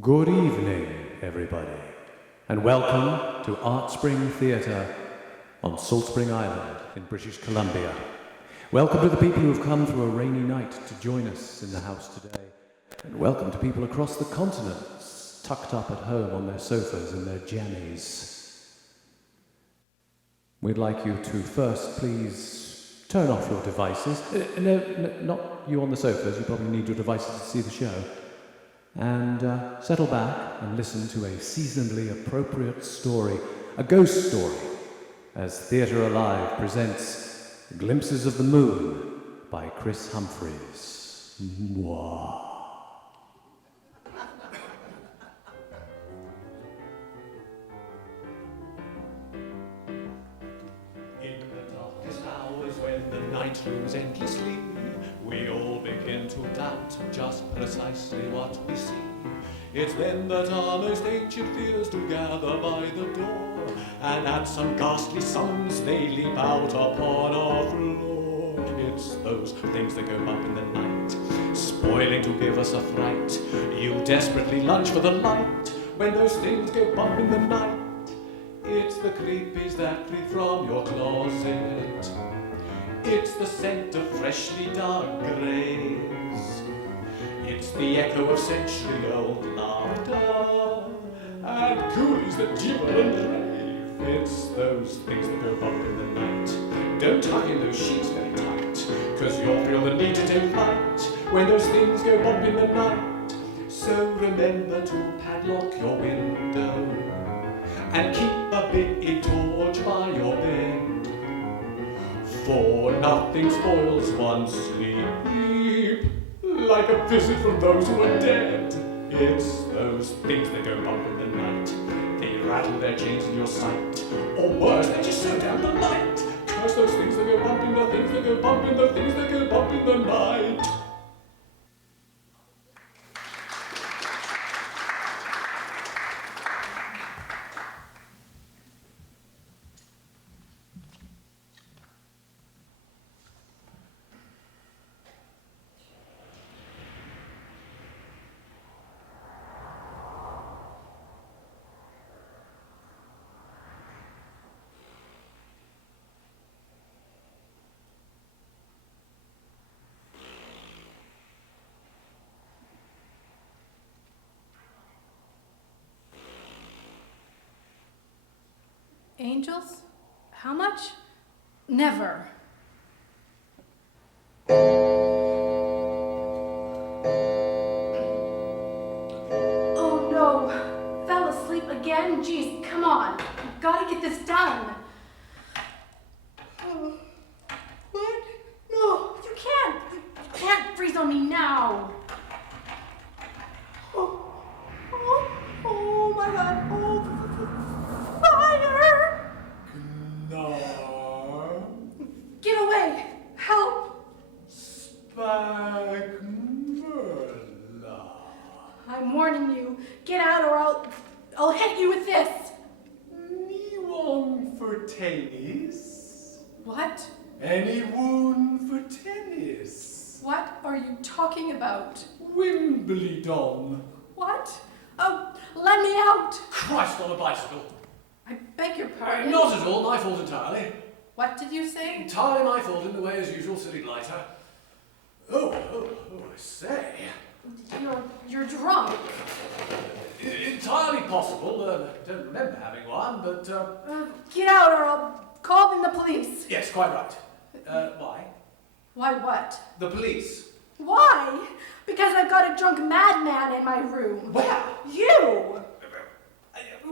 Good evening, everybody, and welcome to Art Spring Theatre on Salt Spring Island in British Columbia. Welcome to the people who have come through a rainy night to join us in the house today, and welcome to people across the continents, tucked up at home on their sofas in their jammies. We'd like you to first please turn off your devices. No, not you on the sofas, you probably need your devices to see the show. And settle back and listen to a seasonably appropriate story, a ghost story, as Theatre Alive presents Glimpses of the Moon by Chris Humphreys. Mwah. In the darkest hours when the night looms endlessly, we all begin to doubt just precisely what we see. It's then that our most ancient fears do gather by the door, and at some ghastly summons they leap out upon our floor. It's those things that go bump in the night, spoiling to give us a fright. You desperately lunge for the light when those things go bump in the night. It's the creepies that creep from your closet. It's the scent of freshly dug graves. It's the echo of century-old laughter and ghoulies that gibber and rave. It's those things that go bump in the night. Don't tuck in those sheets very tight, 'cause you'll feel the need to take flight when those things go bump in the night. So remember to padlock your window and keep a big torch by your bed. For nothing spoils one's sleep like a visit from those who are dead. It's those things that go bump in the night. They rattle their chains in your sight, or worse, they just slow down the light. Curse those things that go bump in the things that go bump in the things that go bump in the night. Angels? How much? Never. Oh no, fell asleep again? Jeez, come on. I've gotta get this done. What? No, you can't. You can't freeze on me now. Oh my God. Oh. Fire! No. Get away! Help! Spagmurla. I'm warning you. Get out or I'll hit you with this. Niwong for tennis. What? Anyone for tennis. What are you talking about? Wimbledon. What? Oh, let me out! Christ on a bicycle. I beg your pardon. Not at all, my fault entirely. What did you say? Entirely my fault in the way as usual, silly blighter. Oh, I say. You're drunk. Entirely possible. Don't remember having one, but... Get out or I'll call in the police. Yes, quite right. Why? Why what? The police. Why? Because I've got a drunk madman in my room. Where? You!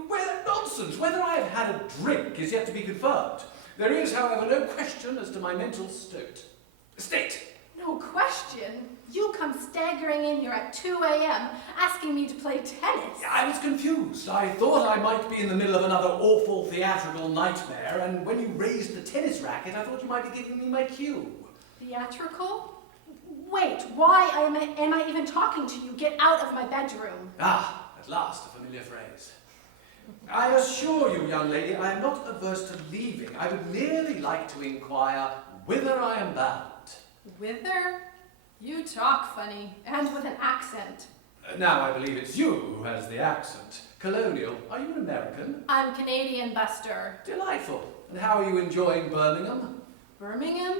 Well, nonsense. Whether I have had a drink is yet to be confirmed. There is, however, no question as to my mental state. No question. You come staggering in here at 2 a.m. asking me to play tennis. I was confused. I thought I might be in the middle of another awful theatrical nightmare, and when you raised the tennis racket, I thought you might be giving me my cue. Theatrical? Wait, why am I even talking to you? Get out of my bedroom. Ah, at last, a familiar phrase. I assure you, young lady, I am not averse to leaving. I would merely like to inquire whither I am bound. Whither? You talk funny, and with an accent. Now I believe it's you who has the accent. Colonial, are you an American? I'm Canadian, Buster. Delightful. And how are you enjoying Birmingham? Birmingham?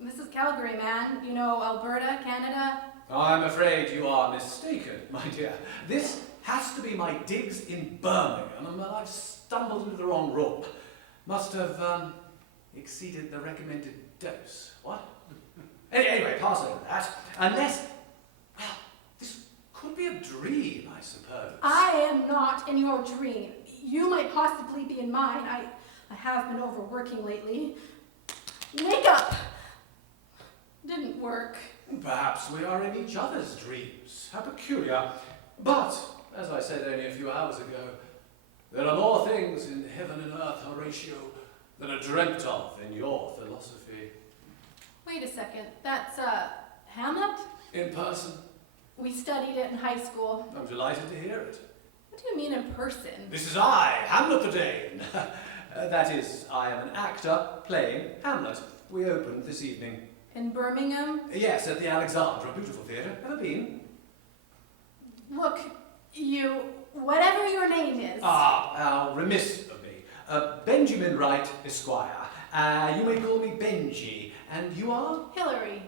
This is Calgary, man. You know, Alberta, Canada. I'm afraid you are mistaken, my dear. This has to be my digs in Birmingham, and I've stumbled into the wrong room. Must have exceeded the recommended dose. What? Anyway, pass over that. Unless, well, this could be a dream, I suppose. I am not in your dream. You might possibly be in mine. I have been overworking lately. Wake up! Didn't work. Perhaps we are in each other's dreams. How peculiar. But, as I said only a few hours ago, there are more things in heaven and earth, Horatio, than are dreamt of in your philosophy. Wait a second. That's, Hamlet? In person. We studied it in high school. I'm delighted to hear it. What do you mean in person? This is I, Hamlet the Dane. That is, I am an actor playing Hamlet. We opened this evening. In Birmingham? Yes, at the Alexandra, beautiful theatre. Ever been? Look, you, whatever your name is. How remiss of me. Benjamin Wright, Esquire. You may call me Benji. And you are? Hillary.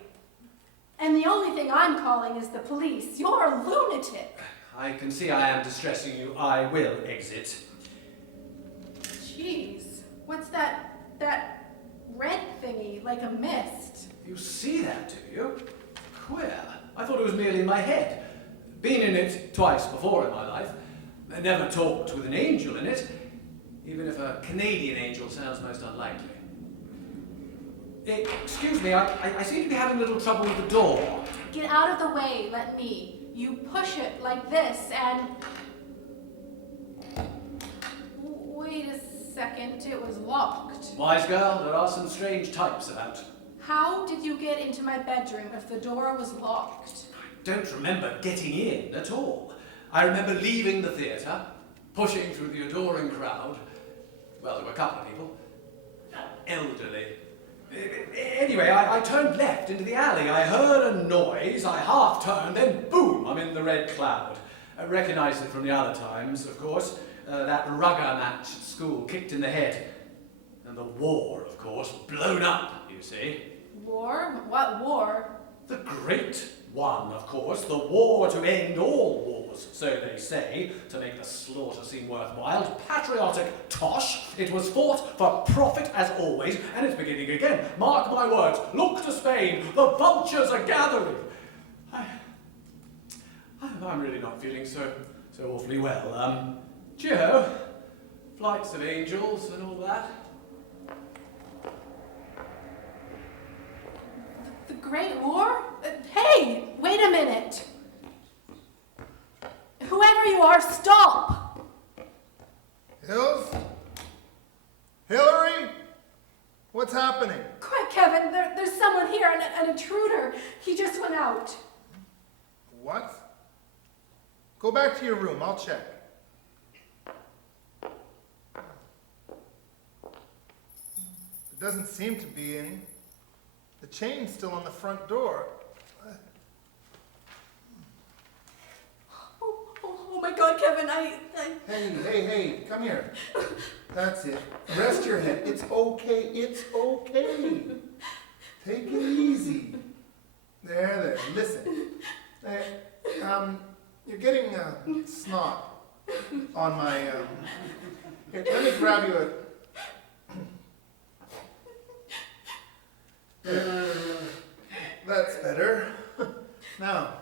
And the only thing I'm calling is the police. You're a lunatic. I can see I am distressing you. I will exit. Jeez, what's that red thingy, like a mist? You see that, do you? Queer. I thought it was merely in my head. Been in it twice before in my life. I never talked with an angel in it, even if a Canadian angel sounds most unlikely. Excuse me, I seem to be having a little trouble with the door. Get out of the way, let me. You push it like this and... Wait a second, it was locked. Wise girl, there are some strange types about. How did you get into my bedroom if the door was locked? I don't remember getting in at all. I remember leaving the theatre, pushing through the adoring crowd. Well, there were a couple of people. Elderly. Anyway, I turned left into the alley. I heard a noise, I half turned, then boom, I'm in the red cloud. I recognized it from the other times, of course. That rugger match at school, kicked in the head. And the war, of course, blown up, you see. War? What war? The great one, of course. The war to end all wars, so they say, to make the slaughter seem worthwhile. Patriotic tosh. It was fought for profit as always, and it's beginning again. Mark my words. Look to Spain. The vultures are gathering. I'm really not feeling so awfully well. Cheer-ho. Flights of angels and all that. The Great War? Hey, wait a minute. Whoever you are, stop! Hills? Hillary? What's happening? Quick, Kevin, there's someone here, an intruder. He just went out. What? Go back to your room, I'll check. There doesn't seem to be any. The chain's still on the front door. Oh my God, Kevin, Hey, come here. That's it. Rest your head. It's okay. Take it easy. There. Listen. You're getting snot on my, Here, let me grab you a... There. That's better. Now,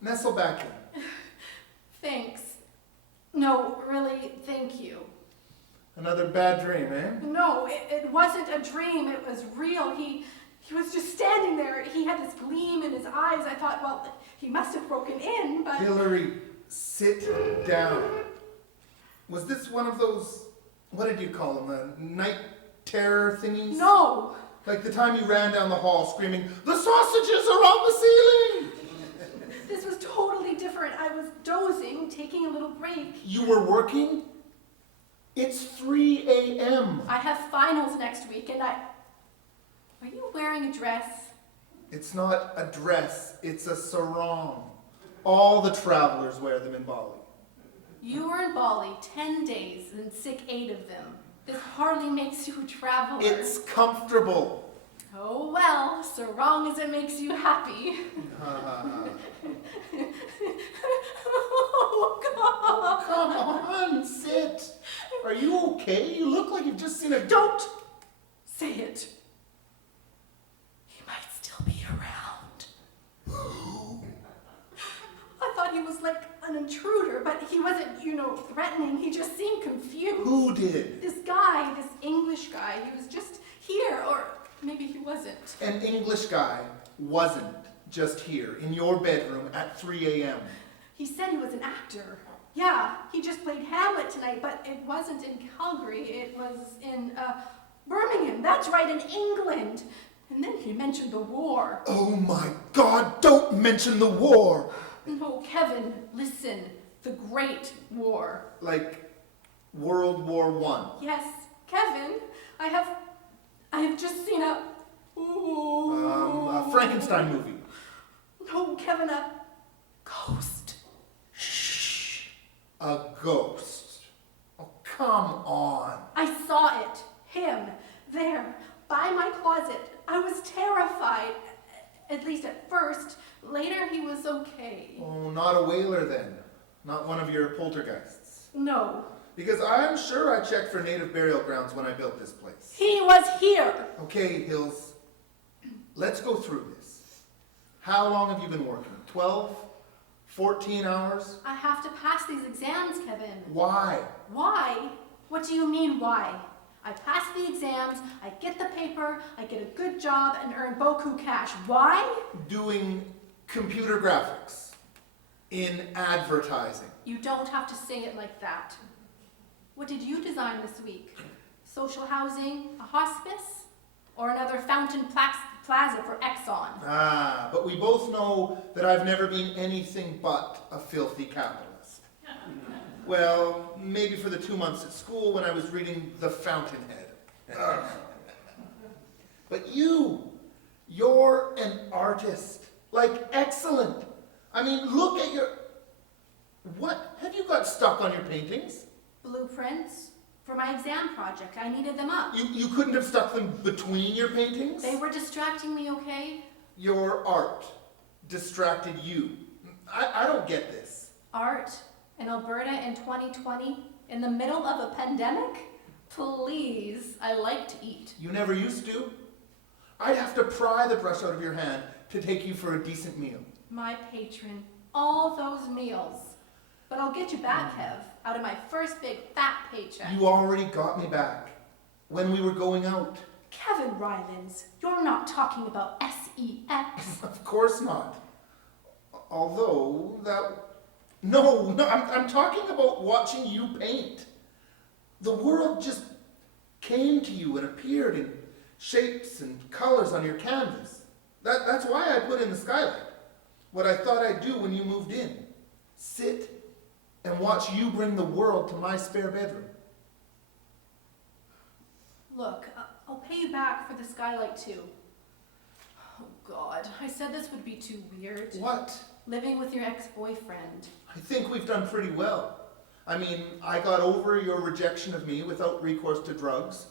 nestle back in. Thanks. No, really, thank you. Another bad dream, eh? No, it wasn't a dream. It was real. He was just standing there. He had this gleam in his eyes. I thought, well, he must have broken in, but... Hillary, sit down. Was this one of those, what did you call them, the night terror thingies? No. Like the time you ran down the hall screaming, "The sausages are on the ceiling!" This was totally different. I was dozing, taking a little break. You were working? It's 3 a.m. I have finals next week, and Are you wearing a dress? It's not a dress, it's a sarong. All the travelers wear them in Bali. You were in Bali 10 days and sick 8 of them. This hardly makes you a traveler. It's comfortable. Oh well, so long as it makes you happy. Oh God! Come on, sit. Are you okay? You look like you've just seen a... Don't say it. He might still be around. I thought he was like an intruder, but he wasn't, threatening. He just seemed confused. Who did? This guy, this English guy, he was just here, or maybe he wasn't. An English guy wasn't just here in your bedroom at 3 a.m. He said he was an actor. Yeah, he just played Hamlet tonight, but it wasn't in Calgary. It was in Birmingham. That's right, in England. And then he mentioned the war. Oh my God, don't mention the war. No, Kevin, listen. The Great War. Like World War I. Yes, Kevin, I have just seen a Frankenstein movie. No, Kevin, a ghost. Shh. A ghost. Oh, come on. I saw it. Him. There. By my closet. I was terrified. At least at first. Later he was okay. Oh, not a whaler then. Not one of your poltergeists. No. Because I'm sure I checked for native burial grounds when I built this place. He was here. Okay, Hills. Let's go through this. How long have you been working? 12? 14 hours? I have to pass these exams, Kevin. Why? Why? What do you mean, why? I pass the exams, I get the paper, I get a good job, and earn beaucoup cash. Why? Doing computer graphics in advertising. You don't have to say it like that. What did you design this week? Social housing, a hospice, or another fountain plaza for Exxon? Ah, but we both know that I've never been anything but a filthy capitalist. Well, maybe for the 2 months at school when I was reading The Fountainhead. Ugh. But you're an artist. Like, excellent. I mean, look at your... What have you got stuck on your paintings? Blueprints for my exam project. I needed them up. You couldn't have stuck them between your paintings? They were distracting me, okay? Your art distracted you. I don't get this. Art in Alberta in 2020, in the middle of a pandemic? Please, I like to eat. You never used to. I'd have to pry the brush out of your hand to take you for a decent meal. My patron, all those meals. But I'll get you back, Kev, out of my first big fat paycheck. You already got me back when we were going out. Kevin Rylands, you're not talking about sex. Of course not. Although No, I'm talking about watching you paint. The world just came to you and appeared in shapes and colors on your canvas. That's why I put in the skylight. What I thought I'd do when you moved in. Sit and watch you bring the world to my spare bedroom. Look, I'll pay you back for the skylight too. Oh God, I said this would be too weird. What? Living with your ex-boyfriend. I think we've done pretty well. I mean, I got over your rejection of me without recourse to drugs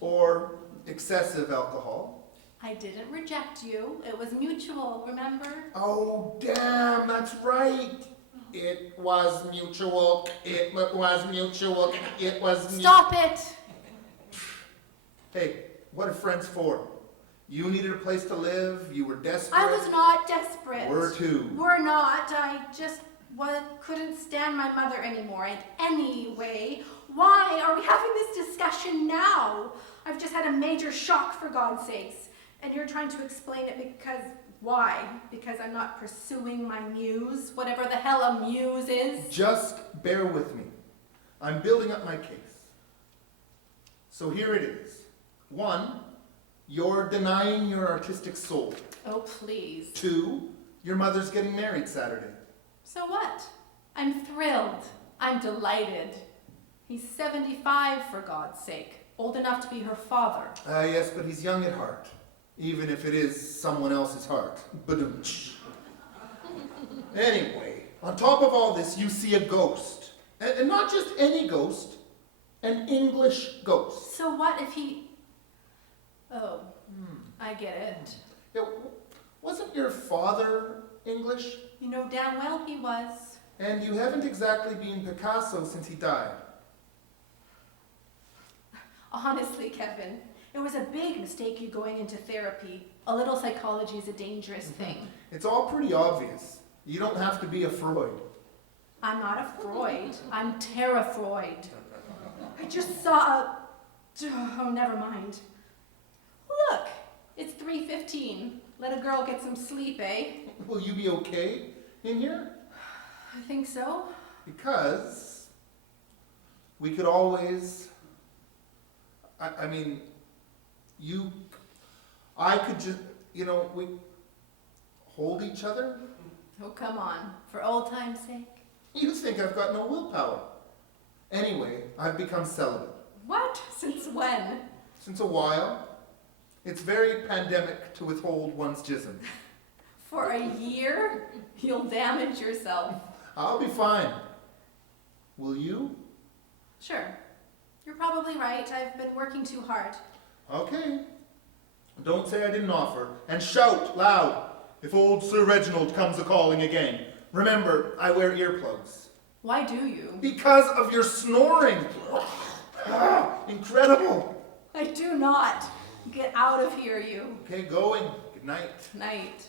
or excessive alcohol. I didn't reject you. It was mutual, remember? Oh, damn, that's right. It was mutual. It was mutual. It was Stop it! Hey, what are friends for? You needed a place to live. You were desperate. I was not desperate. We're too. We're not. I just couldn't stand my mother anymore. And anyway, why are we having this discussion now? I've just had a major shock, for God's sakes. And you're trying to explain it because, why? Because I'm not pursuing my muse? Whatever the hell a muse is? Just bear with me. I'm building up my case. So here it is. 1, you're denying your artistic soul. Oh, please. 2, your mother's getting married Saturday. So what? I'm thrilled. I'm delighted. He's 75, for God's sake. Old enough to be her father. Yes, but he's young at heart. Even if it is someone else's heart. Ba-dum-tsh. Anyway, On top of all this, you see a ghost. And not just any ghost, an English ghost. So what if he... Oh, I get it. Yeah, wasn't your father English? You know damn well he was. And you haven't exactly been Picasso since he died. Honestly, Kevin, it was a big mistake you going into therapy. A little psychology is a dangerous thing. It's all pretty obvious. You don't have to be a Freud. I'm not a Freud. I'm Tara Freud. I just saw a... Oh, never mind. Look, it's 3:15. Let a girl get some sleep, eh? Will you be okay in here? I think so. Because we could always... I mean, I could just, we hold each other. Oh, come on. For old time's sake. You think I've got no willpower. Anyway, I've become celibate. What? Since when? Since a while. It's very pandemic to withhold one's jism. For a year? You'll damage yourself. I'll be fine. Will you? Sure. You're probably right. I've been working too hard. Okay. Don't say I didn't offer. And shout loud if old Sir Reginald comes a-calling again. Remember, I wear earplugs. Why do you? Because of your snoring. Incredible. I do not. Get out of here, you. Okay, going. Good night. Night.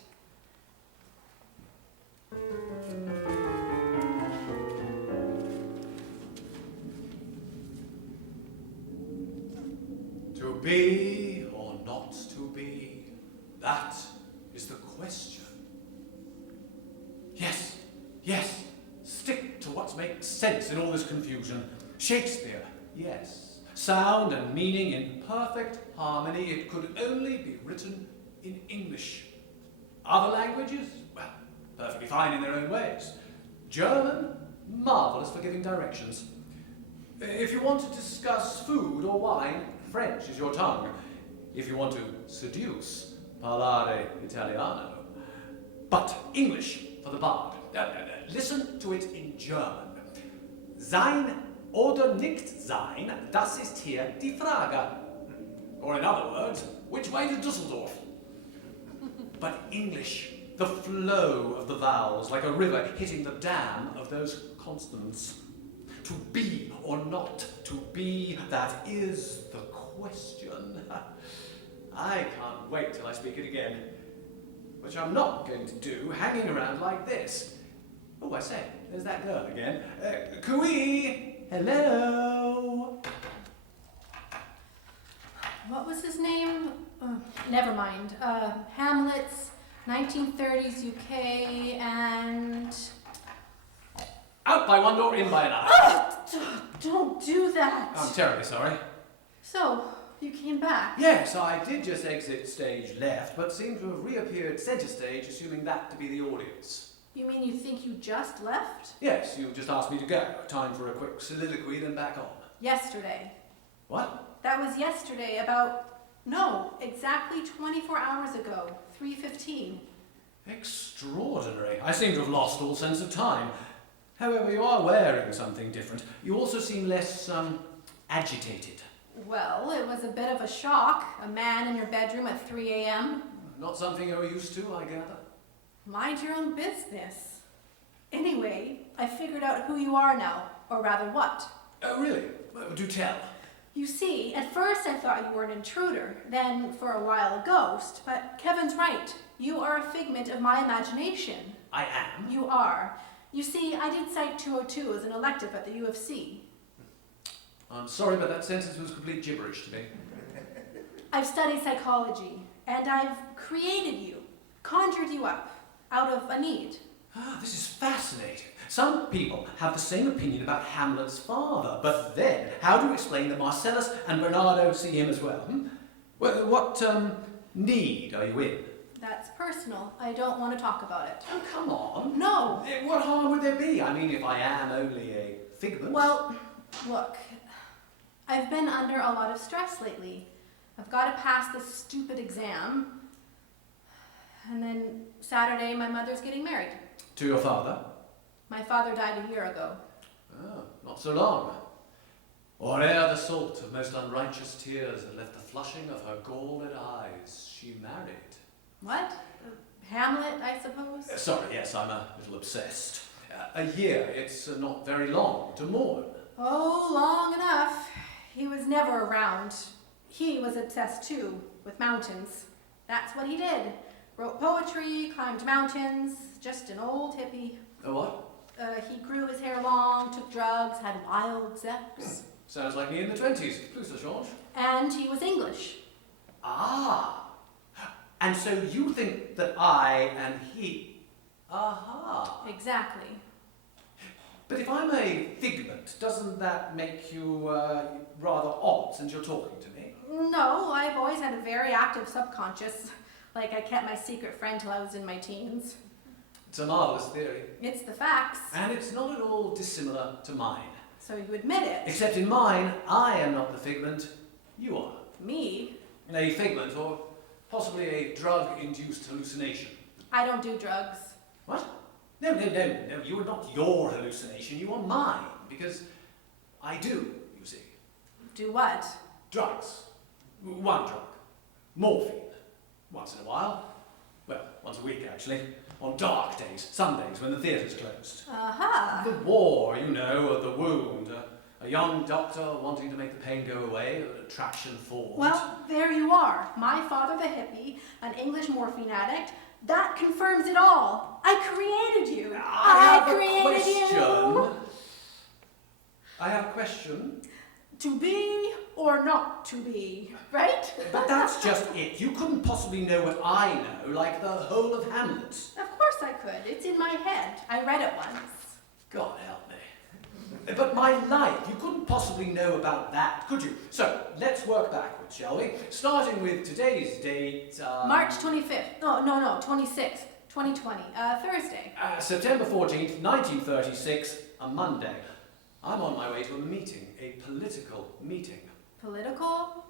To be or not to be, that is the question. Yes, stick to what makes sense in all this confusion. Shakespeare, yes. Sound and meaning in perfect harmony. It could only be written in English. Other languages, well, perfectly fine in their own ways. German, marvelous for giving directions. If you want to discuss food or wine, French is your tongue. If you want to seduce, parlare Italiano. But English for the bard. Listen to it in German. Sein oder nicht sein, das ist hier die Frage. Or in other words, which way to Düsseldorf? But English, the flow of the vowels, like a river hitting the dam of those consonants. To be or not to be, that is the question. I can't wait till I speak it again. Which I'm not going to do, hanging around like this. Oh, I say, there's that girl again. Cooey! Hello! What was his name? Never mind. Hamlet's 1930s UK and... Out by one door, in by another. Don't do that. I'm terribly sorry. So, you came back? Yes, I did just exit stage left, but seem to have reappeared centre stage, assuming that to be the audience. You mean you think you just left? Yes, you just asked me to go. Time for a quick soliloquy, then back on. Yesterday. What? That was yesterday, no, exactly 24 hours ago, 3:15. Extraordinary. I seem to have lost all sense of time. However, you are wearing something different. You also seem less, agitated. Well, it was a bit of a shock. A man in your bedroom at 3 a.m. Not something you're used to, I gather. Mind your own business. Anyway, I figured out who you are now, or rather what. Oh, really? Well, do tell. You see, at first I thought you were an intruder, then for a while a ghost, but Kevin's right. You are a figment of my imagination. I am? You are. You see, I did Psych 202 as an elective at the U of C. I'm sorry, but that sentence was complete gibberish to me. I've studied psychology, and I've created you, conjured you up, out of a need. Ah, this is fascinating. Some people have the same opinion about Hamlet's father, but then how do you explain that Marcellus and Bernardo see him as well? Well, what need are you in? That's personal. I don't want to talk about it. Oh, come on. No. What harm would there be? I mean, if I am only a figment. Well, look, I've been under a lot of stress lately. I've got to pass this stupid exam. And then Saturday, my mother's getting married. To your father? My father died a year ago. Oh, not so long. Or ere the salt of most unrighteous tears had left the flushing of her galled eyes, she married. What? Hamlet, I suppose? Sorry, yes, I'm a little obsessed. A year, it's not very long to mourn. Oh, long enough. He was never around. He was obsessed too, with mountains. That's what he did. Wrote poetry, climbed mountains, just an old hippie. A what? He grew his hair long, took drugs, had wild sex. Sounds like me in the 20s. Plus the change. And he was English. Ah. And so you think that I and he... Aha. Exactly. But if I'm a figment, doesn't that make you rather odd since you're talking to me? No, I've always had a very active subconscious. Like I kept my secret friend till I was in my teens. It's a marvellous theory. It's the facts. And it's not at all dissimilar to mine. So you admit it. Except in mine, I am not the figment, you are. Me? A figment, or possibly a drug-induced hallucination. I don't do drugs. What? No, you are not your hallucination, you are mine, because I do, you see. Do what? Drugs. One drug. Morphine. Once in a while. Well, once a week, actually. On dark days, Sundays, when the theatre's closed. Aha. The war, you know, the wound. A young doctor wanting to make the pain go away, an attraction formed. Well, there you are. My father, the hippie, an English morphine addict. That confirms it all. I created you. I created you. I have a question. To be or not to be, right? But that's just it. You couldn't possibly know what I know, like the whole of Hamlet. Of course I could. It's in my head. I read it once. God help me. But my life, you couldn't possibly know about that, could you? So, let's work backwards, shall we? Starting with today's date, March 25th. No, 26th. 2020. Thursday. September 14th, 1936, a Monday. I'm on my way to a meeting, a political meeting. Political?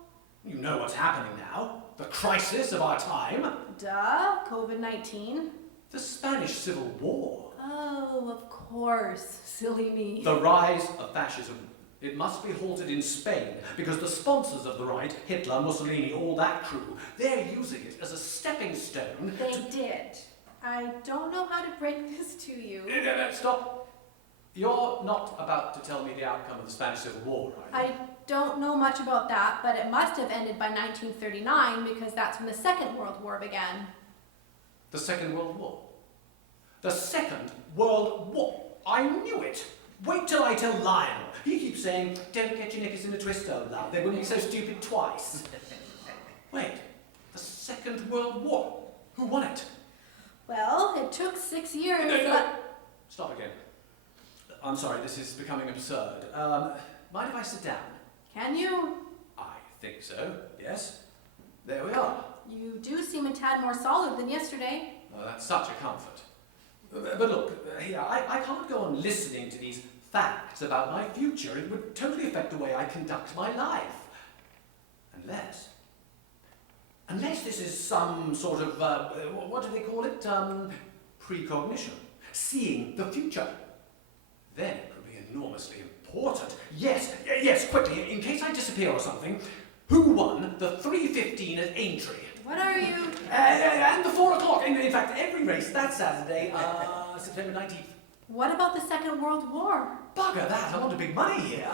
You know what's happening now. The crisis of our time. Duh. COVID-19. The Spanish Civil War. Oh, of course. Silly me. The rise of fascism. It must be halted in Spain because the sponsors of the right, Hitler, Mussolini, all that crew, they're using it as a stepping stone. They did. I don't know how to break this to you. No, stop. You're not about to tell me the outcome of the Spanish Civil War, are you? I don't know much about that, but it must have ended by 1939 because that's when the Second World War began. The Second World War. The Second World War. I knew it. Wait till I tell Lionel. He keeps saying, don't get your knickers in a twist, old love. They wouldn't be so stupid twice. Wait, the Second World War. Who won it? Well, it took 6 years, No. but... Stop again. I'm sorry, this is becoming absurd. Mind if I sit down? Can you? I think so, yes. There we are. You do seem a tad more solid than yesterday. Oh, that's such a comfort. But look, here, I can't go on listening to these facts about my future. It would totally affect the way I conduct my life. Unless this is some sort of, what do they call it? Precognition. Seeing the future. Then it could be enormously important. Yes, quickly, in case I disappear or something. Who won the 3:15 at Aintree? What are you? And the 4 o'clock. In fact, every race that Saturday, September 19th. What about the Second World War? Bugger that, I want a big money here.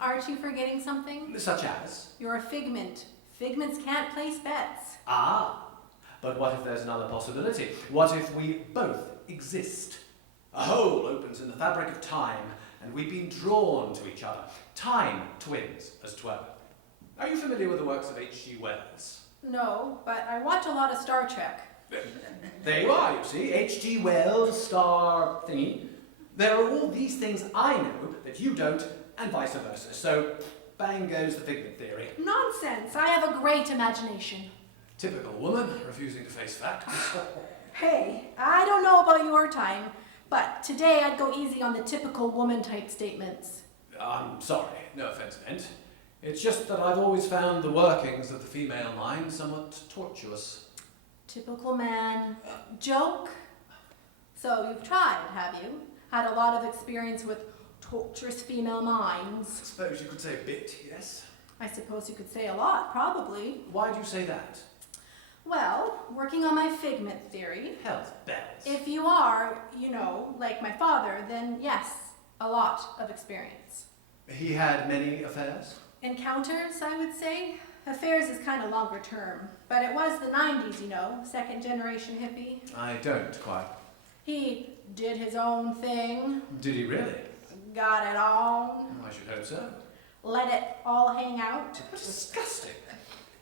Aren't you forgetting something? Such as? You're a figment. Figments can't place bets. Ah, but what if there's another possibility? What if we both exist? A hole opens in the fabric of time, and we've been drawn to each other. Time twins, as 'twere. Are you familiar with the works of H.G. Wells? No, but I watch a lot of Star Trek. There you are, you see. H.G. Wells, star thingy. There are all these things I know that you don't, and vice versa. So, bang goes the figment theory. Nonsense. I have a great imagination. Typical woman, refusing to face facts. Hey, I don't know about your time, but today I'd go easy on the typical woman-type statements. I'm sorry, no offence meant. It's just that I've always found the workings of the female mind somewhat tortuous. Typical man. Joke. So you've tried, have you? Had a lot of experience with torturous female minds. I suppose you could say a bit, yes. I suppose you could say a lot, probably. Why do you say that? Well, working on my figment theory, Health bells. if you are, like my father, then yes, a lot of experience. He had many affairs? Encounters, I would say. Affairs is kind of longer term, but it was the 90s, second generation hippie. I don't quite. He did his own thing, Did he really? got it on, I should hope so. let it all hang out. Disgusting.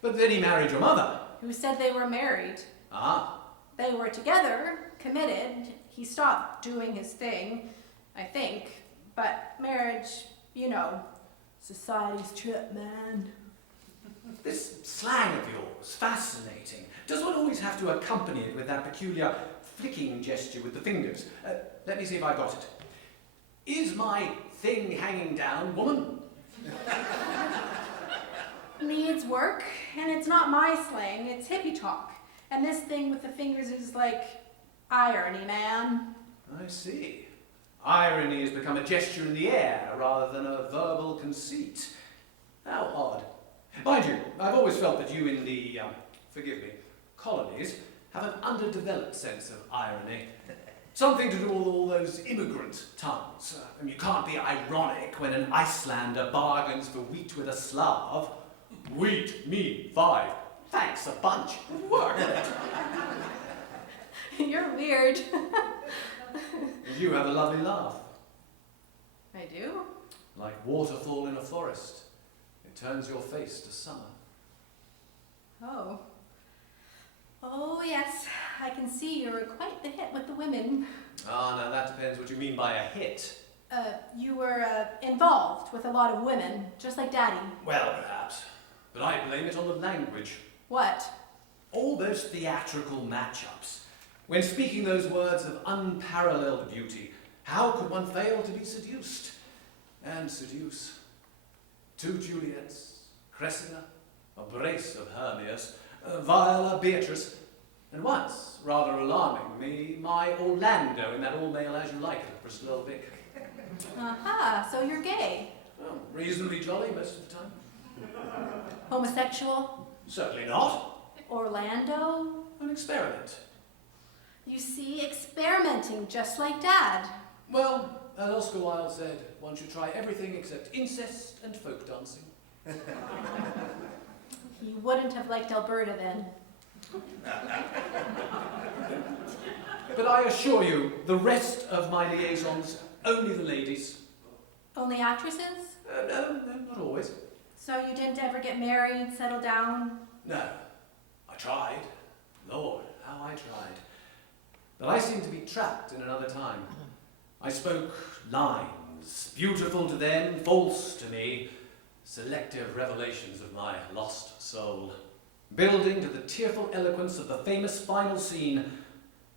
But then he married your mother. Who said they were married? Ah. They were together, committed. He stopped doing his thing, I think. But marriage, society's trip, man. This slang of yours, fascinating. Does one always have to accompany it with that peculiar flicking gesture with the fingers? Let me see if I got it. Is my thing hanging down, woman? Needs work, and it's not my slang, it's hippie talk. And this thing with the fingers is like irony, man. I see. Irony has become a gesture in the air rather than a verbal conceit. How odd. Mind you, I've always felt that you in the, forgive me, colonies have an underdeveloped sense of irony. Something to do with all those immigrant tongues. And you can't be ironic when an Icelander bargains for wheat with a Slav. Wheat, me, 5. Thanks a bunch. Work. You're weird. And you have a lovely laugh. I do? Like waterfall in a forest. It turns your face to summer. Oh. Oh, yes. I can see you're quite the hit with the women. Ah, now that depends what you mean by a hit. You were involved with a lot of women, just like Daddy. Well, perhaps. But I blame it on the language. What? All those theatrical match-ups. When speaking those words of unparalleled beauty, how could one fail to be seduced? And seduce. 2 Juliets, Cressida, a brace of Hermias, Viola, Beatrice, and once, rather alarmingly, my Orlando in that all-male As You Like It at Bristol Old Vic. Aha, so you're gay. Well, reasonably jolly most of the time. Homosexual? Certainly not. Orlando? An experiment. You see, experimenting just like Dad. Well, as Oscar Wilde said, one should try everything except incest and folk dancing. He wouldn't have liked Alberta then. But I assure you, the rest of my liaisons, only the ladies. Only actresses? No, not always. So you didn't ever get married, settle down? No, I tried. Lord, how I tried. But I seemed to be trapped in another time. I spoke lines, beautiful to them, false to me, selective revelations of my lost soul, building to the tearful eloquence of the famous final scene,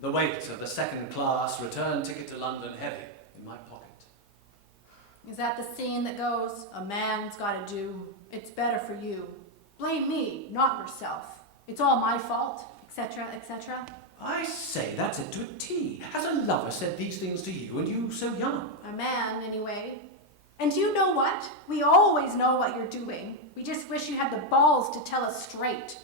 the weight of the second-class return ticket to London heavy in my pocket. Is that the scene that goes, a man's gotta do, it's better for you. Blame me, not yourself. It's all my fault, etc., etc. I say, that's it to a T. Has a lover said these things to you, and you so young? A man, anyway. And you know what? We always know what you're doing. We just wish you had the balls to tell us straight.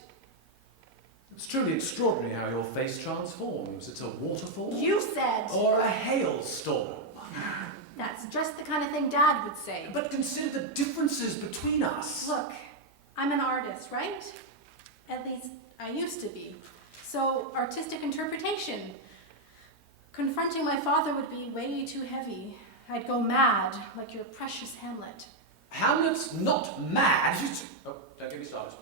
It's truly extraordinary how your face transforms. It's a waterfall. You said. Or a hailstorm. That's just the kind of thing Dad would say. But consider the differences between us. Look, I'm an artist, right? At least I used to be. So, artistic interpretation. Confronting my father would be way too heavy. I'd go mad, like your precious Hamlet. Hamlet's not mad. Oh, don't get me started.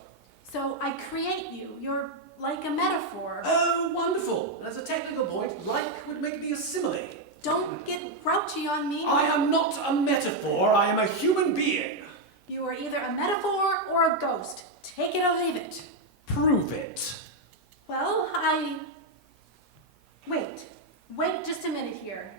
So I create you. You're like a metaphor. Oh, wonderful. And as a technical point, like would make me a simile. Don't get grouchy on me. I am not a metaphor. I am a human being. You are either a metaphor or a ghost. Take it or leave it. Prove it. Well, Wait just a minute here.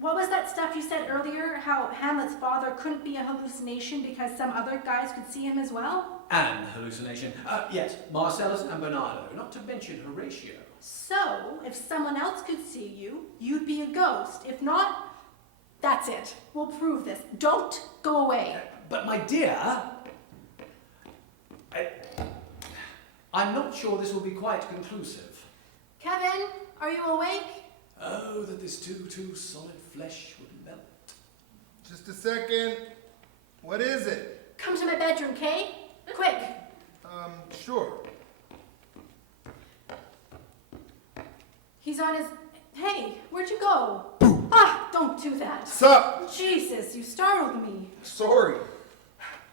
What was that stuff you said earlier? How Hamlet's father couldn't be a hallucination because some other guys could see him as well? An hallucination. Yes, Marcellus and Bernardo, not to mention Horatio. So, if someone else could see you, you'd be a ghost. If not, that's it. We'll prove this. Don't go away. But my dear, I'm not sure this will be quite conclusive. Kevin, are you awake? Oh, that this too solid flesh would melt. Just a second. What is it? Come to my bedroom, Kay. Quick. Sure. He's on his... Hey, where'd you go? Don't do that. Sup? Jesus, you startled me. Sorry.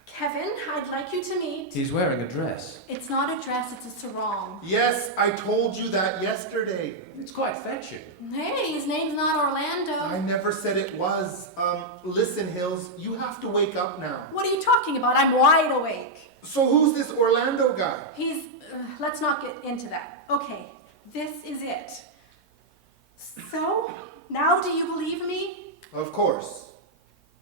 Kevin, I'd like you to meet... He's wearing a dress. It's not a dress, it's a sarong. Yes, I told you that yesterday. It's quite fetching. Hey, his name's not Orlando. I never said it was. Listen, Hills, you have to wake up now. What are you talking about? I'm wide awake. So who's this Orlando guy? He's... let's not get into that. Okay, this is it. So, now do you believe me? Of course.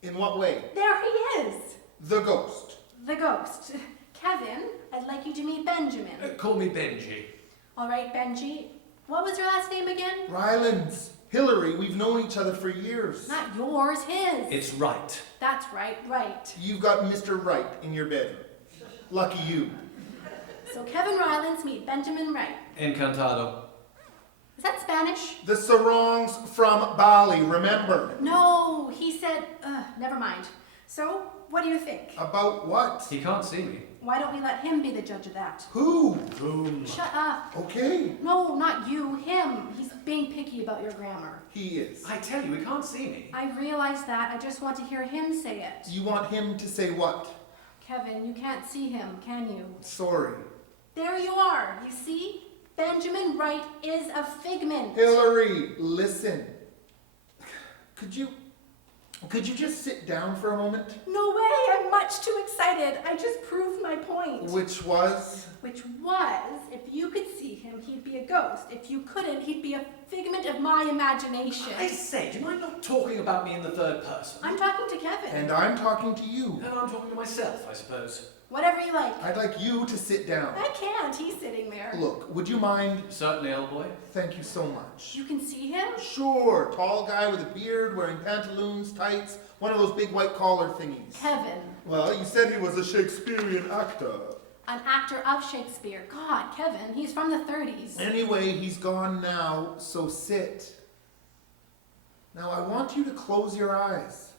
In what way? There he is. The ghost. The ghost. Kevin, I'd like you to meet Benjamin. Call me Benji. All right, Benji. What was your last name again? Rylands. Hillary, we've known each other for years. Not yours, his. It's right. That's right, right. You've got Mr. Right in your bedroom. Lucky you. So Kevin Rylands meet Benjamin Wright. Encantado. Is that Spanish? The sarongs from Bali, remember? No, he said, never mind. So, what do you think? About what? He can't see me. Why don't we let him be the judge of that? Who? Boom. Shut up. Okay. No, not you, him. He's being picky about your grammar. He is. I tell you, he can't see me. I realize that. I just want to hear him say it. You want him to say what? Kevin, you can't see him, can you? Sorry. There you are. You see? Benjamin Wright is a figment. Hillary, listen. Could you just sit down for a moment? No way. I'm much too excited. I just proved my point. Which was? Which was, if you could see him, he'd be a ghost. If you couldn't, he'd be a figment of my imagination. I say, do you mind not talking about me in the third person? I'm talking to Kevin. And I'm talking to you. And I'm talking to myself, I suppose. Whatever you like. I'd like you to sit down. I can't. He's sitting there. Look, would you mind? Certainly, old boy. Thank you so much. You can see him? Sure, tall guy with a beard, wearing pantaloons, tights, one of those big white collar thingies. Kevin. Well, you said he was a Shakespearean actor. An actor of Shakespeare. God, Kevin, he's from the 30s. Anyway, he's gone now, so sit. Now I want you to close your eyes.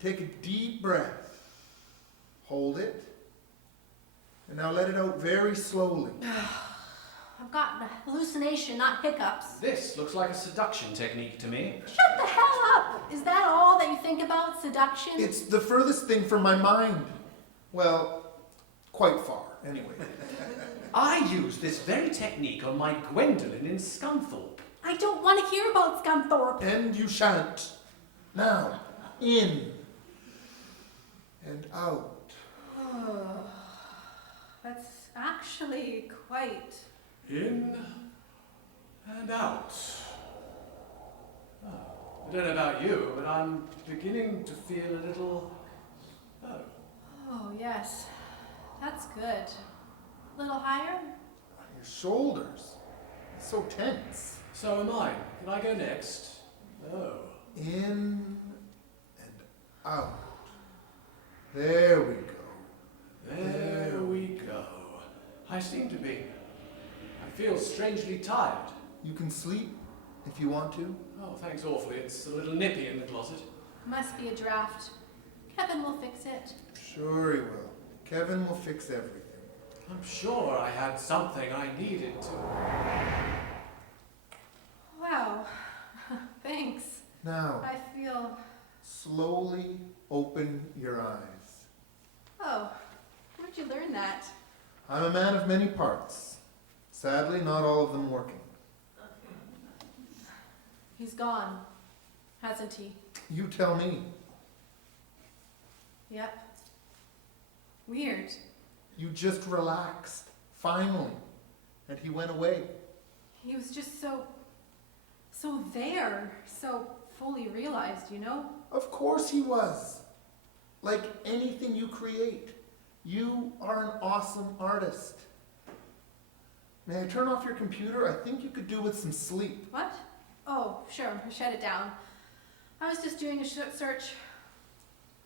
Take a deep breath. Hold it. And now let it out very slowly. I've got a hallucination, not hiccups. This looks like a seduction technique to me. Shut the hell up! Is that all that you think about, seduction? It's the furthest thing from my mind. Well, quite far, anyway. I used this very technique on my Gwendolyn in Scunthorpe. I don't want to hear about Scunthorpe. And you shan't. Now, in and out. That's actually quite... In and out. Oh, I don't know about you, but I'm beginning to feel a little... Oh, yes. That's good. A little higher? Your shoulders. It's so tense. So am I. Can I go next? Oh. In and out. There we go. There we go. I seem to be. I feel strangely tired. You can sleep if you want to. Oh, thanks awfully. It's a little nippy in the closet. Must be a draft. Kevin will fix it. Sure he will. Kevin will fix everything. I'm sure I had something I needed to. Wow. Thanks. Now, I feel... slowly open your eyes. Oh, where'd you learn that? I'm a man of many parts. Sadly, not all of them working. He's gone, hasn't he? You tell me. Yep. Weird. You just relaxed, finally. And he went away. He was just so there, so fully realized, you know? Of course he was. Like anything you create, you are an awesome artist. May I turn off your computer? I think you could do with some sleep. What? Oh, sure, shut it down. I was just doing a search.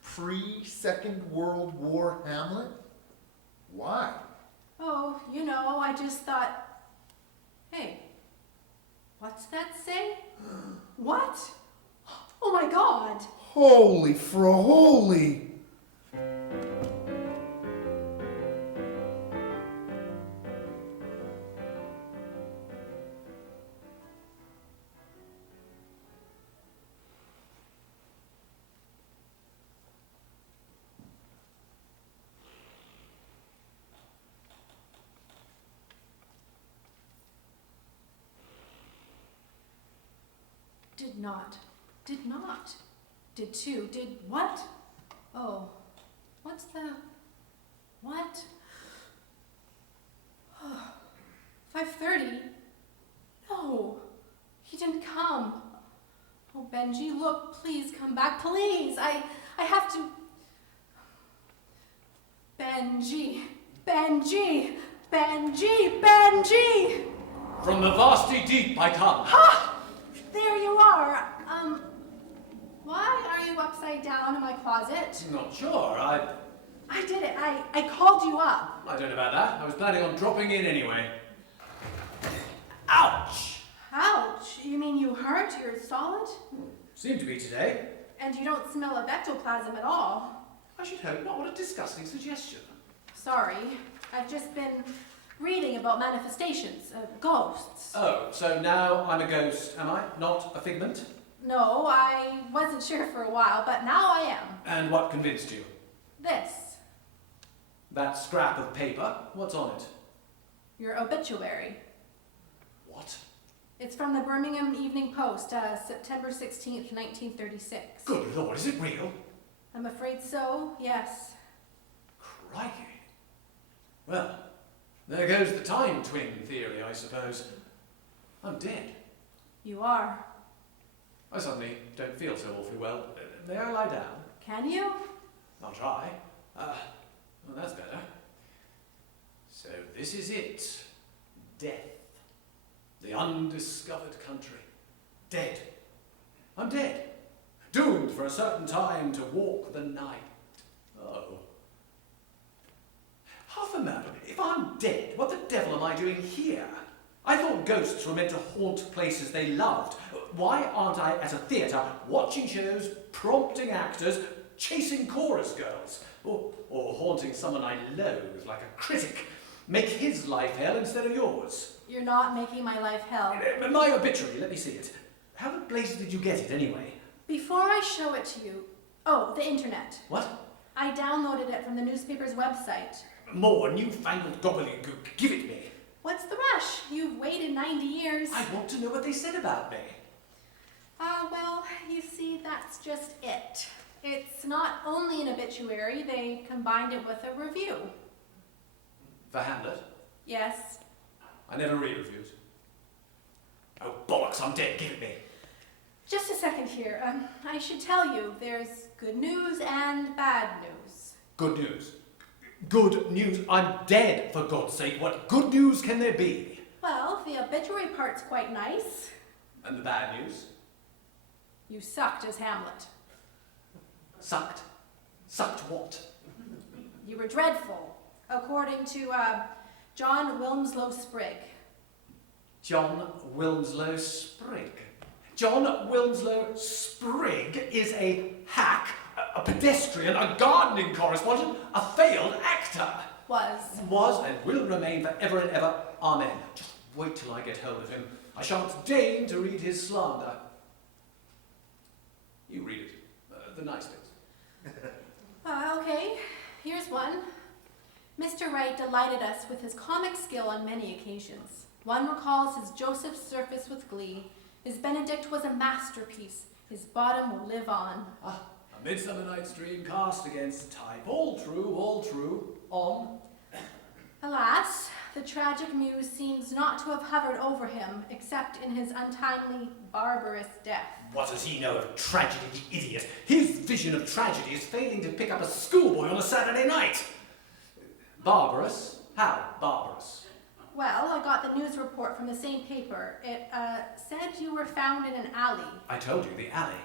Pre-Second World War Hamlet? Why? Oh, you know, I just thought, hey, what's that say? What? Oh my God! Holy froholy! Did not. Did not. Did two. Did what? Oh. What's the... What? 5:30? No. He didn't come. Oh, Benji, look, please come back, please. I have to... Benji. Benji. Benji. Benji! From the vasty deep I come. Ha! There you are. Why are you upside down in my closet? Not sure. I did it. I called you up. don't know about that. I was planning on dropping in anyway. Ouch! Ouch. You mean you hurt? You're solid? Seemed to be today. And you don't smell of ectoplasm at all. I should hope not. What a disgusting suggestion. Sorry. I've just been reading about manifestations, ghosts. Oh, so now I'm a ghost, am I? Not a figment? No, I wasn't sure for a while, but now I am. And what convinced you? This. That scrap of paper? What's on it? Your obituary. What? It's from the Birmingham Evening Post, September 16th, 1936. Good Lord, is it real? I'm afraid so, yes. Crikey. Well, there goes the time twin theory, I suppose. I'm dead. You are. I suddenly don't feel so awfully well. May I lie down? Can you? I'll try. Well, that's better. So this is it. Death. The undiscovered country. Dead. I'm dead. Doomed for a certain time to walk the night. Oh. Half a moment. If I'm dead, what the devil am I doing here? I thought ghosts were meant to haunt places they loved. Why aren't I at a theatre, watching shows, prompting actors, chasing chorus girls? Or haunting someone I loathe, like a critic? Make his life hell instead of yours. You're not making my life hell. My obituary, let me see it. How the blazes did you get it anyway? Before I show it to you... Oh, the internet. What? I downloaded it from the newspaper's website. More newfangled gobbledygook. Give it me. What's the rush? You've waited 90 years. I want to know what they said about me. Well, you see, that's just it. It's not only an obituary, they combined it with a review. For Hamlet? Yes. I never read reviews. Oh, bollocks, I'm dead. Give it me. Just a second here. I should tell you, there's good news and bad news. Good news. Good news. I'm dead, for God's sake. What good news can there be? Well, the obituary part's quite nice. And the bad news? You sucked as Hamlet. Sucked? Sucked what? You were dreadful, according to, John Wilmslow Sprigg. John Wilmslow Sprigg. John Wilmslow Sprigg is a hack, a pedestrian, a gardening correspondent, a failed actor. Was and will remain forever and ever. Amen. Just wait till I get hold of him. I shan't deign to read his slander. You read it. The nice bits. Okay. Here's one. Mr. Wright delighted us with his comic skill on many occasions. One recalls his Joseph surface with glee. His Benedict was a masterpiece. His bottom will live on. A Midsummer Night's Dream cast against type. All true, all true. On. Alas, the tragic muse seems not to have hovered over him, except in his untimely, barbarous death. What does he know of tragedy, the idiot? His vision of tragedy is failing to pick up a schoolboy on a Saturday night. Barbarous? How barbarous? Well, I got the news report from the same paper. It said you were found in an alley. I told you, the alley.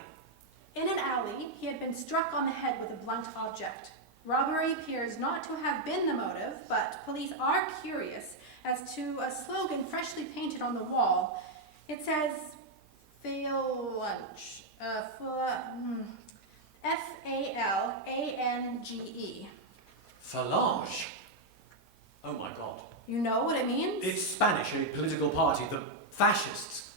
In an alley, he had been struck on the head with a blunt object. Robbery appears not to have been the motive, but police are curious as to a slogan freshly painted on the wall. It says, "Fail lunch." F-A-L-A-N-G-E. Phalange. Oh my God. You know what it means? It's Spanish, a political party, the fascists.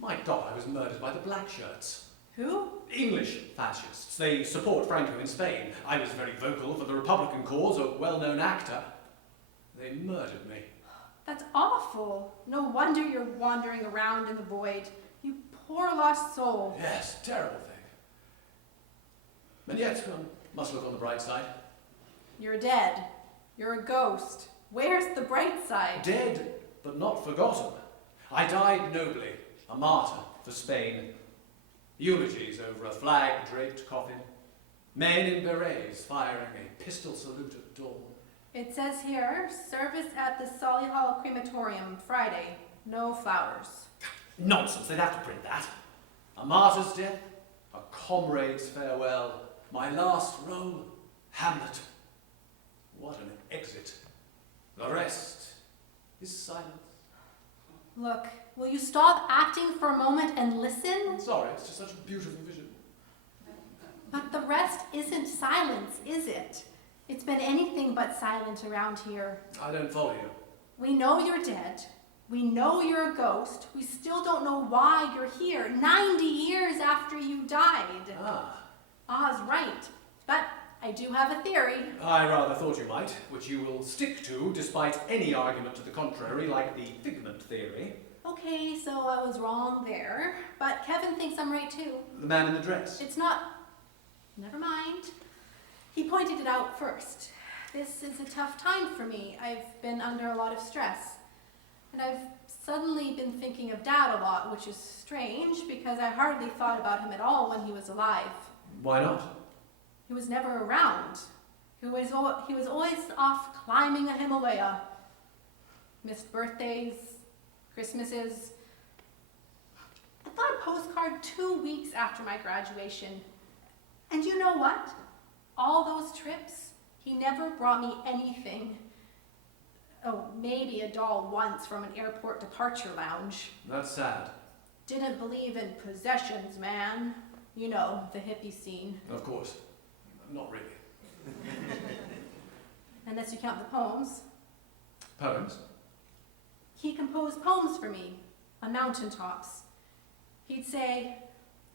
My God, I was murdered by the black shirts. Who? English fascists. They support Franco in Spain. I was very vocal for the Republican cause, a well-known actor. They murdered me. That's awful. No wonder you're wandering around in the void. You poor lost soul. Yes, terrible thing. And yet, one must look on the bright side. You're dead. You're a ghost. Where's the bright side? Dead, but not forgotten. I died nobly, a martyr for Spain. Eulogies over a flag-draped coffin. Men in berets firing a pistol salute at dawn. It says here, service at the Solihull Crematorium, Friday. No flowers. Nonsense, they'd have to print that. A martyr's death, a comrade's farewell, my last role, Hamlet. What an exit. The rest is silence. Look, will you stop acting for a moment and listen? I'm sorry, it's just such a beautiful vision. But the rest isn't silence, is it? It's been anything but silent around here. I don't follow you. We know you're dead. We know you're a ghost. We still don't know why you're here, 90 years after you died. Ah's right. But I do have a theory. I rather thought you might, which you will stick to despite any argument to the contrary, like the figment theory. Okay, so I was wrong there. But Kevin thinks I'm right too. The man in the dress. It's not... Never mind. He pointed it out first. This is a tough time for me. I've been under a lot of stress. And I've suddenly been thinking of Dad a lot, which is strange because I hardly thought about him at all when he was alive. Why not? He was never around. He was always off climbing a Himalaya. Missed birthdays, Christmases. I got a postcard 2 weeks after my graduation. And you know what? All those trips, he never brought me anything. Oh, maybe a doll once from an airport departure lounge. That's sad. Didn't believe in possessions, man. You know, the hippie scene. Of course. Not really. Unless you count the poems. Poems? He composed poems for me on mountaintops. He'd say,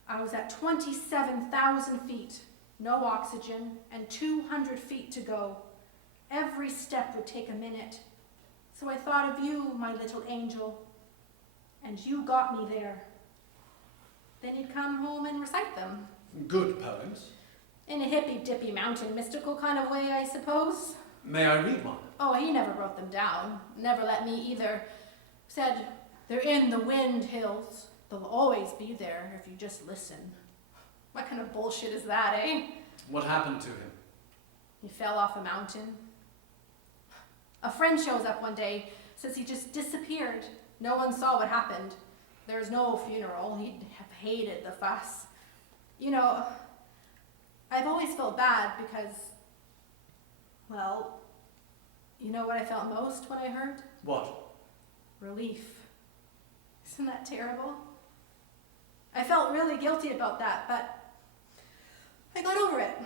I was at 27,000 feet, no oxygen, and 200 feet to go. Every step would take a minute. So I thought of you, my little angel, and you got me there. Then he'd come home and recite them. Good poems. In a hippy-dippy mountain mystical kind of way, I suppose. May I read one? Oh, he never wrote them down. Never let me either. Said, they're in the wind hills. They'll always be there if you just listen. What kind of bullshit is that, eh? What happened to him? He fell off a mountain. A friend shows up one day, says he just disappeared. No one saw what happened. There's no funeral. He'd have hated the fuss. You know, I've always felt bad because, well, you know what I felt most when I heard? What? Relief. Isn't that terrible? I felt really guilty about that, but I got over it.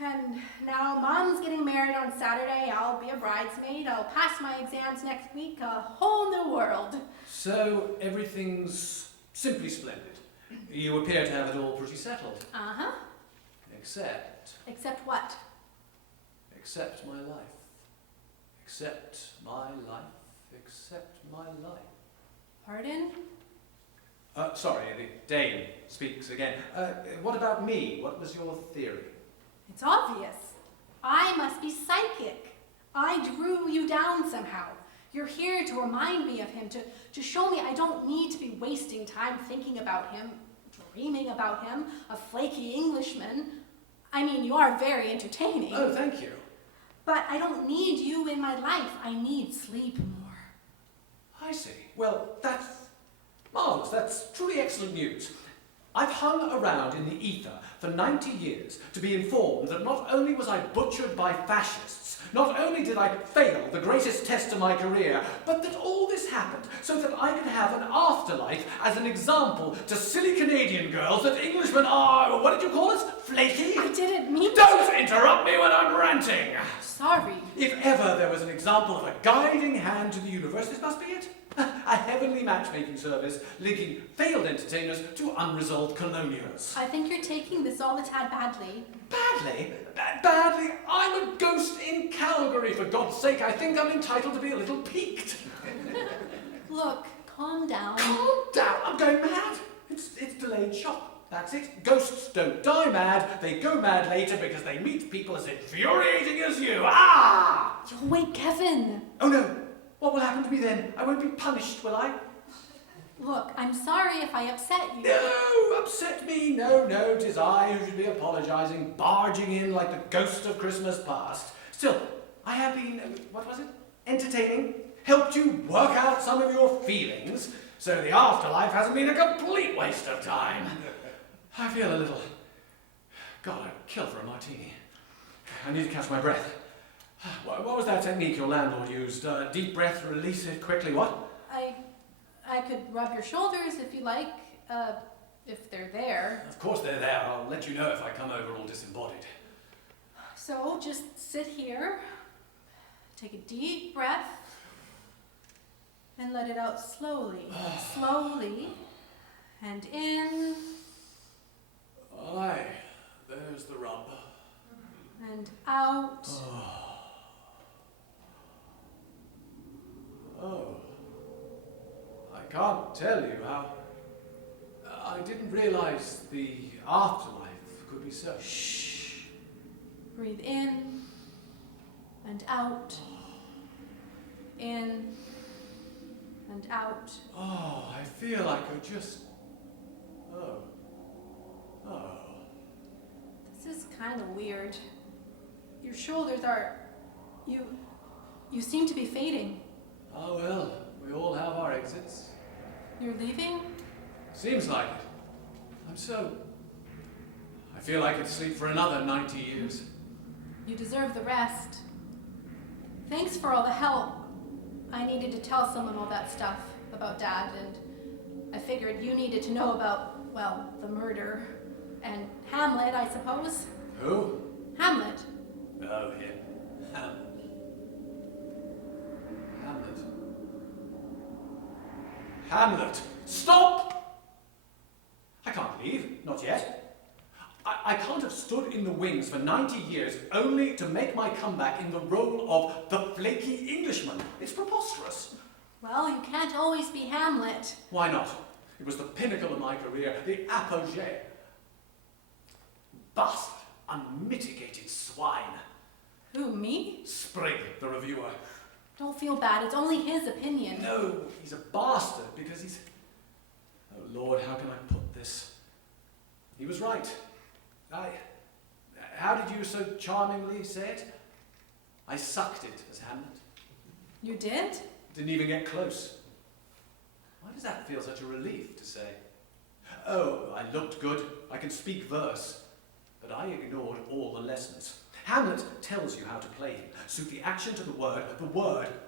And now Mom's getting married on Saturday. I'll be a bridesmaid. I'll pass my exams next week. A whole new world. So everything's simply splendid. You appear to have it all pretty settled. Uh-huh. Except... Except what? Except my life. Except my life. Except my life. Pardon? Sorry, the Dane speaks again. What about me? What was your theory? It's obvious. I must be psychic. I drew you down somehow. You're here to remind me of him, to show me I don't need to be wasting time thinking about him, dreaming about him, a flaky Englishman. I mean, you are very entertaining. Oh, thank you. But I don't need you in my life. I need sleep more. I see. Well, that's marvellous. That's truly excellent news. I've hung around in the ether for 90 years to be informed that not only was I butchered by fascists, not only did I fail the greatest test of my career, but that all this happened so that I could have an afterlife as an example to silly Canadian girls that Englishmen are, what did you call us, flaky? I didn't mean to. Don't interrupt me when I'm ranting! Sorry. If ever there was an example of a guiding hand to the universe, this must be it. A heavenly matchmaking service linking failed entertainers to unresolved colonials. I think you're taking this all a tad badly. Badly? Badly? I'm a ghost in Calgary, for God's sake. I think I'm entitled to be a little piqued. Look, calm down. Calm down. I'm going mad. It's delayed shock. That's it. Ghosts don't die mad. They go mad later because they meet people as infuriating as you. Ah! You'll wake Kevin. Oh no. What will happen to me then? I won't be punished, will I? Look, I'm sorry if I upset you. No, upset me. No, 'tis I who should be apologising, barging in like the ghost of Christmas past. Still, I have been, what was it? Entertaining. Helped you work out some of your feelings, so the afterlife hasn't been a complete waste of time. I feel a little... God, I'd kill for a martini. I need to catch my breath. What was that technique your landlord used? Deep breath, release it quickly, what? I could rub your shoulders if you like, if they're there. Of course they're there. I'll let you know if I come over all disembodied. So just sit here, take a deep breath, and let it out slowly. Slowly. And in. Aye, there's the rub. And out. Oh. I can't tell you how... I didn't realise the afterlife could be so... Shh. Breathe in and out. In and out. Oh, I feel I could just... Oh. This is kind of weird. Your shoulders are... You seem to be fading. Oh well, we all have our exits. You're leaving? Seems like it. I feel I could sleep for another 90 years. You deserve the rest. Thanks for all the help. I needed to tell someone all that stuff about Dad, and I figured you needed to know about, well, the murder. And Hamlet, I suppose. Who? Hamlet. Oh, him. Hamlet. Hamlet! Stop! I can't leave, not yet. I can't have stood in the wings for 90 years only to make my comeback in the role of the flaky Englishman. It's preposterous. Well, you can't always be Hamlet. Why not? It was the pinnacle of my career, the apogee. Bastard, unmitigated swine. Who, me? Sprig, the reviewer. Don't feel bad, it's only his opinion. No, he's a bastard because he's... Oh Lord, how can I put this? He was right. How did you so charmingly say it? I sucked it as Hamlet. You did? Didn't even get close. Why does that feel such a relief to say? Oh, I looked good. I can speak verse. But I ignored all the lessons. Hamlet tells you how to play him. Suit the action to the word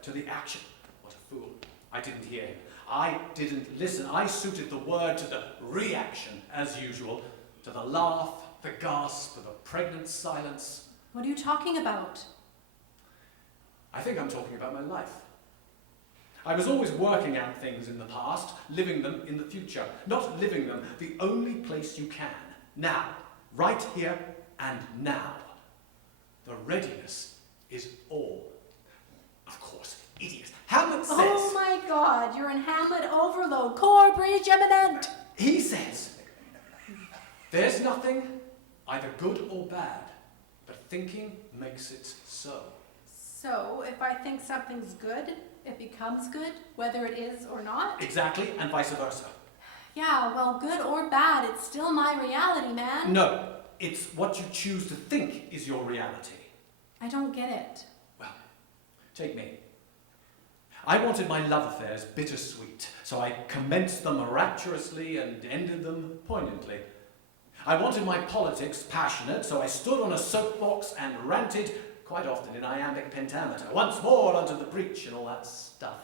to the action. What a fool. I didn't hear him. I didn't listen. I suited the word to the reaction, as usual. To the laugh, the gasp, the pregnant silence. What are you talking about? I think I'm talking about my life. I was always working out things in the past, living them in the future. Not living them the only place you can. Now. Right here and now. The readiness is all. Of course, idiot. Hamlet says... Oh my God, you're in Hamlet overload. Core bridge eminent. He says, there's nothing either good or bad, but thinking makes it so. So, if I think something's good, it becomes good, whether it is or not? Exactly, and vice versa. Yeah, well, good or bad, it's still my reality, man. No, it's what you choose to think is your reality. I don't get it. Well, take me. I wanted my love affairs bittersweet, so I commenced them rapturously and ended them poignantly. I wanted my politics passionate, so I stood on a soapbox and ranted, quite often in iambic pentameter, once more unto the breach and all that stuff.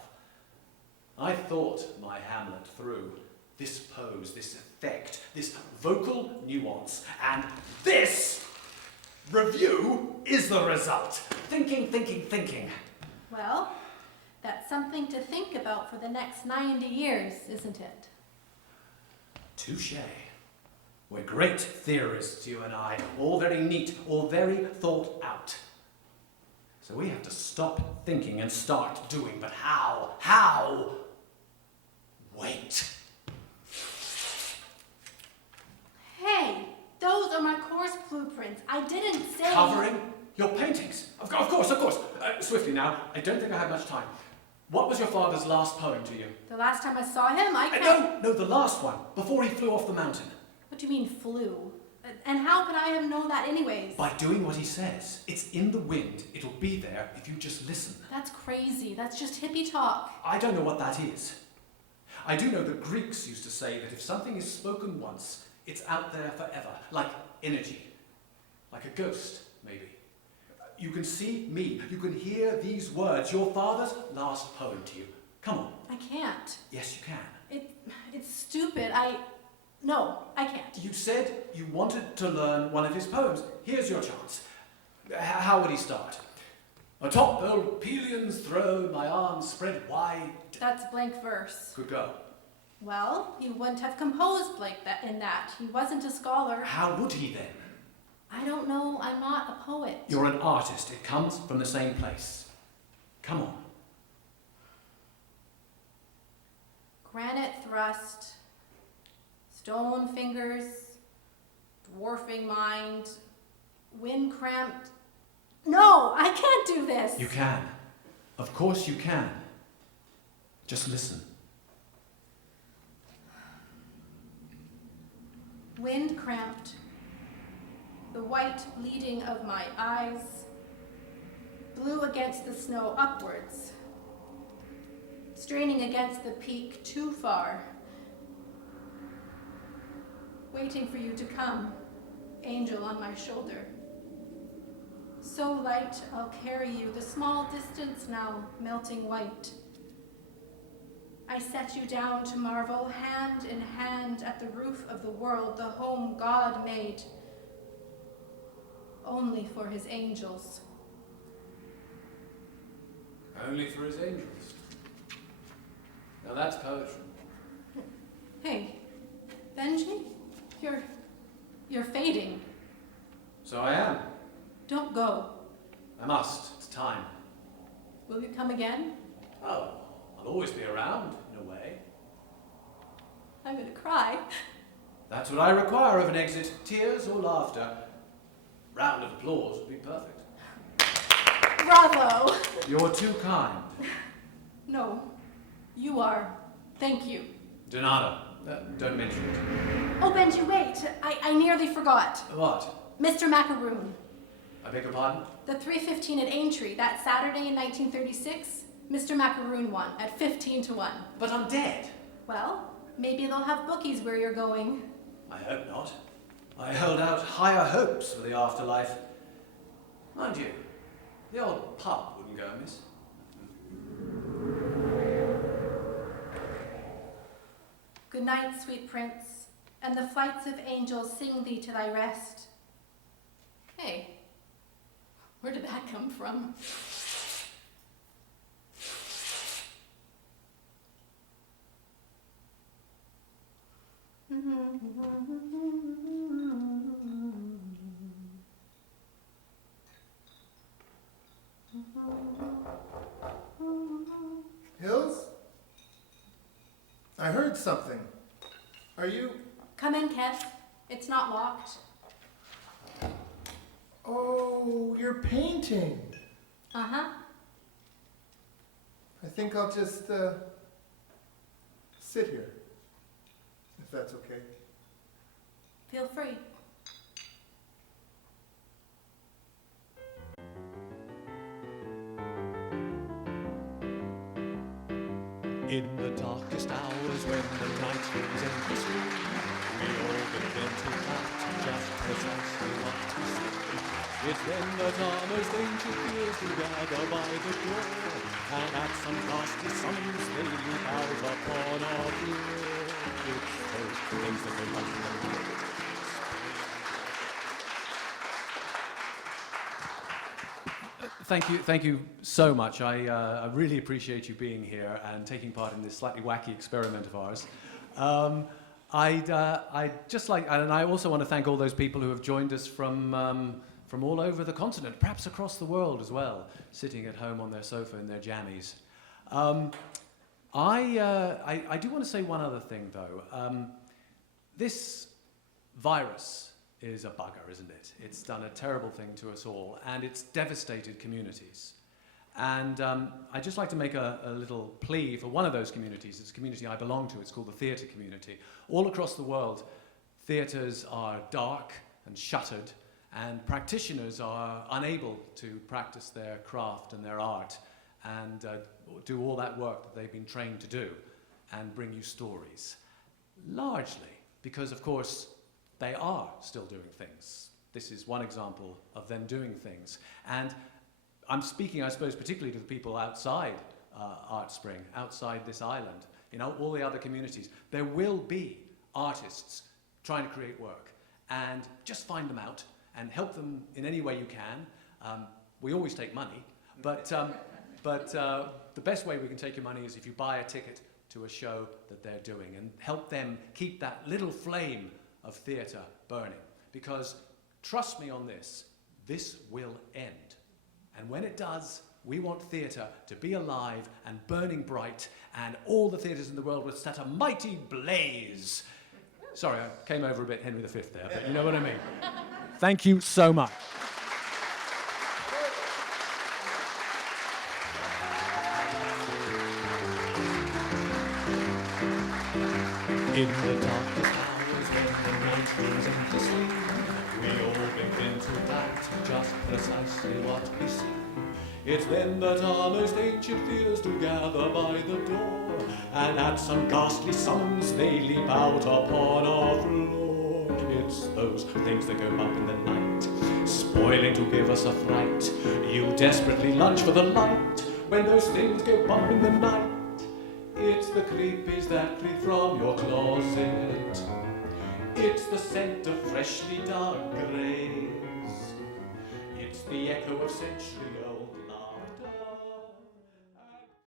I thought my Hamlet through. This pose, this effect, this vocal nuance, and this review is the result. Thinking, thinking, thinking. Well, that's something to think about for the next 90 years, isn't it? Touché. We're great theorists, you and I. All very neat, all very thought out. So we have to stop thinking and start doing. But how? How? Wait. Hey, those are my course blueprints. I didn't say... Covering your paintings. Of course. Swiftly now. I don't think I have much time. What was your father's last poem to you? The last time I saw him, I can't... No, the last one. Before he flew off the mountain. What do you mean, flew? And how could I have known that anyways? By doing what he says. It's in the wind. It'll be there if you just listen. That's crazy. That's just hippie talk. I don't know what that is. I do know the Greeks used to say that if something is spoken once, it's out there forever, like energy, like a ghost, maybe. You can see me, you can hear these words, your father's last poem to you. Come on. I can't. Yes, you can. It's stupid. No, I can't. You said you wanted to learn one of his poems. Here's your chance. How would he start? Atop the Pelion's throne, my arms spread wide. That's blank verse. Good go. Well, he wouldn't have composed like that in that. He wasn't a scholar. How would he then? I don't know. I'm not a poet. You're an artist. It comes from the same place. Come on. Granite thrust, stone fingers, dwarfing mind, wind cramped. No, I can't do this. You can. Of course you can. Just listen. Wind cramped, the white bleeding of my eyes, blew against the snow upwards, straining against the peak too far, waiting for you to come, angel on my shoulder. So light, I'll carry you the small distance now, melting white. I set you down to marvel, hand in hand at the roof of the world, the home God made, only for his angels. Only for his angels. Now that's poetry. Hey, Benji, you're fading. So I am. Don't go. I must. It's time. Will you come again? Oh, I'll always be around, in a way. I'm gonna cry. That's what I require of an exit. Tears or laughter. Round of applause would be perfect. Bravo! You're too kind. No, you are. Thank you. Donata, don't mention it. Oh, Benji, wait. I nearly forgot. What? Mr. Macaroon. I beg your pardon? The 3:15 at Aintree, that Saturday in 1936, Mr. Macaroon won at 15-1. But I'm dead. Well, maybe they'll have bookies where you're going. I hope not. I held out higher hopes for the afterlife. Mind you, the old pub wouldn't go amiss. Good night, sweet prince, and the flights of angels sing thee to thy rest. Hey, where did that come from? Hills? I heard something. Are you... Come in, Kev. It's not locked. Oh, you're painting. Uh-huh. I think I'll just, sit here, if that's okay. Feel free. In the darkest hours when the night looms endlessly, we all begin to act just precisely what we see. It's then that our most ancient fears do gather by the door, and at some ghastly summons they leap out upon our floor. It's those things that go bump in the night. Thank you so much. I really appreciate you being here and taking part in this slightly wacky experiment of ours. I'd just like, and I also want to thank all those people who have joined us from all over the continent, perhaps across the world as well, sitting at home on their sofa in their jammies. I do want to say one other thing, though. This virus is a bugger, isn't it? It's done a terrible thing to us all, and it's devastated communities. And I'd just like to make a little plea for one of those communities. It's a community I belong to. It's called the theatre community. All across the world, theatres are dark and shuttered, and practitioners are unable to practice their craft and their art and do all that work that they've been trained to do and bring you stories. Largely because, of course, they are still doing things. This is one example of them doing things. And I'm speaking, I suppose, particularly to the people outside Art Spring, outside this island, all the other communities. There will be artists trying to create work, and just find them out and help them in any way you can. We always take money, but the best way we can take your money is if you buy a ticket to a show that they're doing and help them keep that little flame of theatre burning. Because trust me on this will end. And when it does, we want theatre to be alive and burning bright, and all the theatres in the world will set a mighty blaze. Sorry, I came over a bit Henry V there, but you know what I mean. Thank you so much. In the darkest hours when the night goes into sleep, we all begin to act just precisely what we see. It's then that our most ancient fears do gather by the door, and at some ghastly summons they leap out upon our floor. It's those things that go bump in the night, spoiling to give us a fright. You desperately lunge for the light when those things go bump in the night. It's the creepies that creep from your closet. It's the scent of freshly dug graves. It's the echo of century